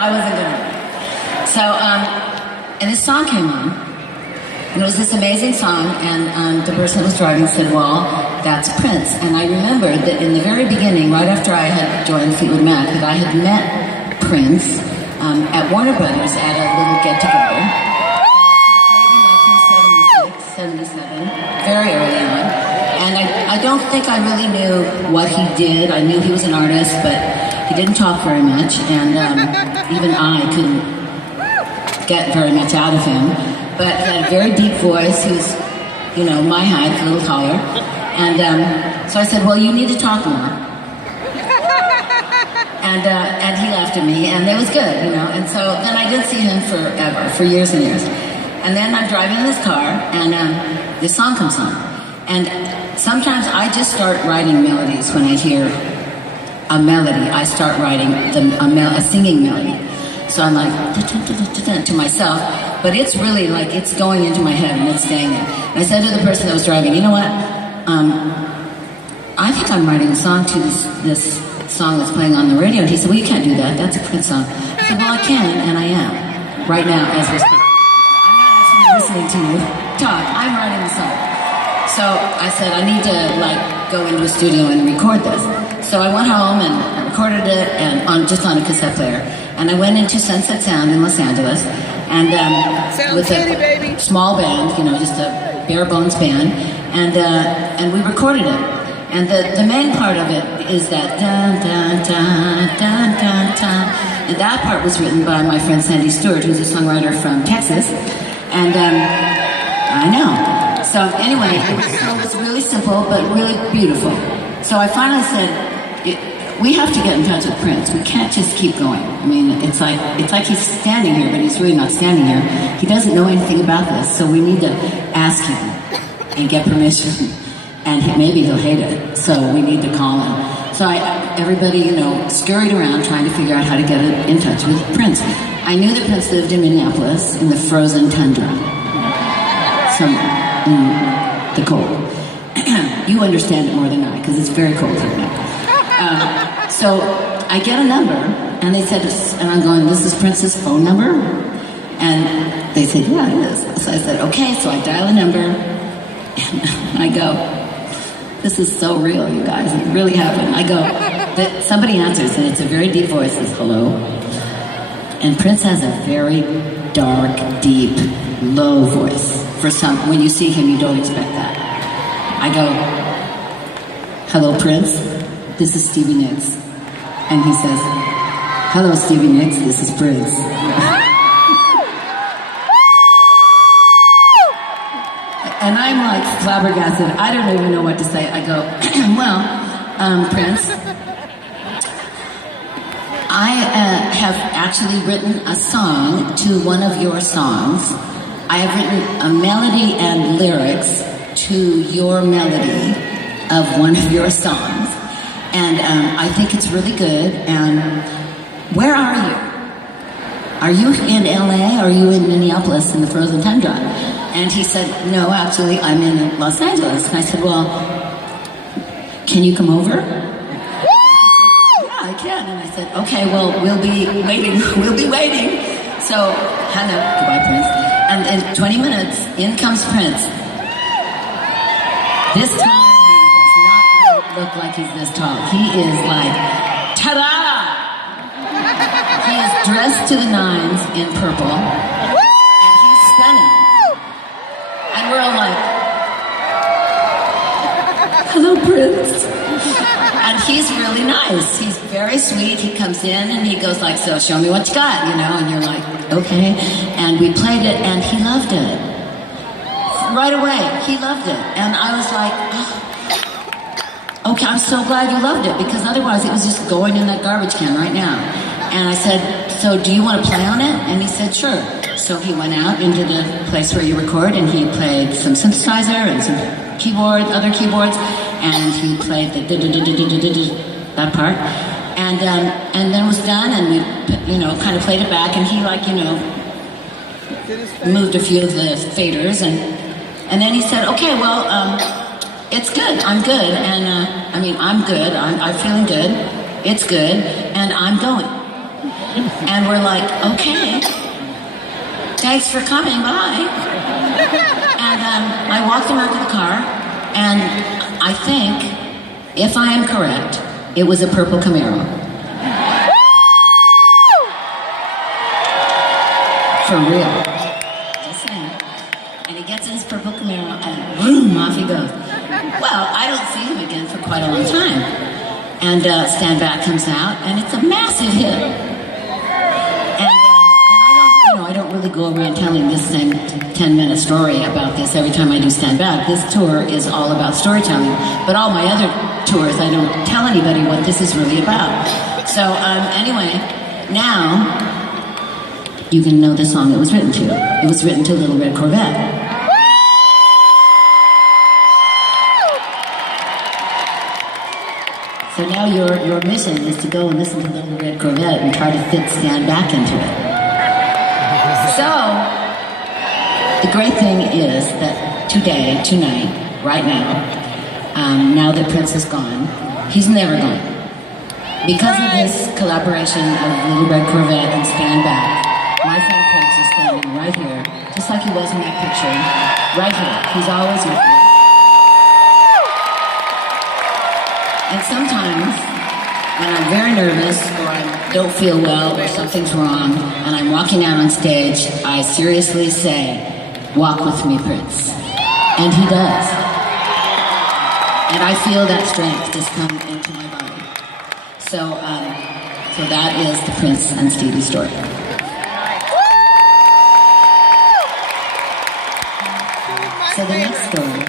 I wasn't gonna. So, and this song came on, and it was this amazing song, and the person that was driving said, well, that's Prince. And I remembered that in the very beginning, right after I had joined Fleetwood Mac, that I had met Prince at Warner Brothers at a little get-together, maybe 1976, 77, very early on. And I don't think I really knew what he did. I knew he was an artist, but he didn't talk very much, and even I couldn't get very much out of him. But he had a very deep voice. He was, you know, my height, a little taller. And so I said, well, you need to talk more. And he laughed at me, and it was good, you know. And so then I did see him forever, for years and years. And then I'm driving in this car, and this song comes on. And sometimes I just start writing melodies when I hear a melody. I start writing a singing melody. So I'm like, to myself, but it's really like, it's going into my head and it's staying there. And I said to the person that was driving, you know what, I think I'm writing a song to this song that's playing on the radio. And he said, well, you can't do that, that's a Prince song. I said, well, I can, and I am, right now, as we're speaking. I'm not actually listening to you talk, I'm writing the song. So I said, I need to like go into a studio and record this. So I went home and I recorded it and just on a cassette player. And I went into Sunset Sound in Los Angeles, and with a small band, you know, just a bare bones band, and we recorded it. And the main part of it is that dun dun dun dun dun dun, and that part was written by my friend Sandy Stewart, who's a songwriter from Texas. And I know. So anyway, it was really simple but really beautiful. So I finally said, we have to get in touch with Prince. We can't just keep going. I mean, it's like he's standing here, but he's really not standing here. He doesn't know anything about this, so we need to ask him and get permission. And maybe he'll hate it, so we need to call him. So everybody, you know, scurried around trying to figure out how to get in touch with Prince. I knew that Prince lived in Minneapolis in the frozen tundra, somewhere in the cold. You understand it more than I, because it's very cold here now. So I get a number, and they said, and I'm going, this is Prince's phone number? And they said, yeah, it is. So I said, okay, so I dial a number, and I go, this is so real, you guys, it really happened. I go, somebody answers, and it's a very deep voice, says, hello. And Prince has a very dark, deep, low voice. When you see him, you don't expect that. I go, hello, Prince. This is Stevie Nicks. And he says, hello, Stevie Nicks, this is Prince. And I'm like flabbergasted. I don't even know what to say. I go, well, Prince, I have actually written a song to one of your songs. I have written a melody and lyrics to your melody of one of your songs. And I think it's really good. And where are you? Are you in LA? Or are you in Minneapolis in the frozen tundra? And he said, no, actually, I'm in Los Angeles. And I said, well, can you come over? Yeah, I can. And I said, okay, well, we'll be waiting. We'll be waiting. So, hang up. Goodbye, Prince. And in 20 minutes, in comes Prince. This time, look like he's this tall. He is like, ta-da! He is dressed to the nines in purple, and he's stunning. And we're all like, hello, Prince. And he's really nice. He's very sweet. He comes in and he goes like, so show me what you got, you know? And you're like, okay. And we played it, and he loved it. Right away, he loved it. And I was like, oh. Okay, I'm so glad you loved it, because otherwise it was just going in that garbage can right now. And I said, so do you want to play on it? And he said, sure. So he went out into the place where you record, and he played some synthesizer and some other keyboards, and he played the that part. And then it was done, and we, you know, kind of played it back, and he, like, you know, moved a few of the faders, and then he said, okay, well, it's good. I'm good, and I'm good. I'm feeling good. It's good, and I'm going. And we're like, okay, thanks for coming, bye. And I walked him out to the car, and I think, if I am correct, it was a purple Camaro. For real. Just saying. And he gets in his purple Camaro, and boom, off he goes. Well, I don't see him again for quite a long time. And Stand Back comes out, and it's a massive hit. And I don't really go around telling this same 10-minute story about this every time I do Stand Back. This tour is all about storytelling. But all my other tours, I don't tell anybody what this is really about. So anyway, now you can know the song it was written to. It was written to Little Red Corvette. So now your mission is to go and listen to Little Red Corvette and try to fit Stand Back into it. So, the great thing is that tonight, right now, now that Prince is gone, he's never gone. Because of this collaboration of Little Red Corvette and Stand Back, my friend Prince is standing right here, just like he was in that picture, right here. He's always with me. And sometimes, when I'm very nervous, or I don't feel well, or something's wrong, and I'm walking out on stage, I seriously say, "Walk with me, Prince." And he does. And I feel that strength just come into my body. So that is the Prince and Stevie story. So the next story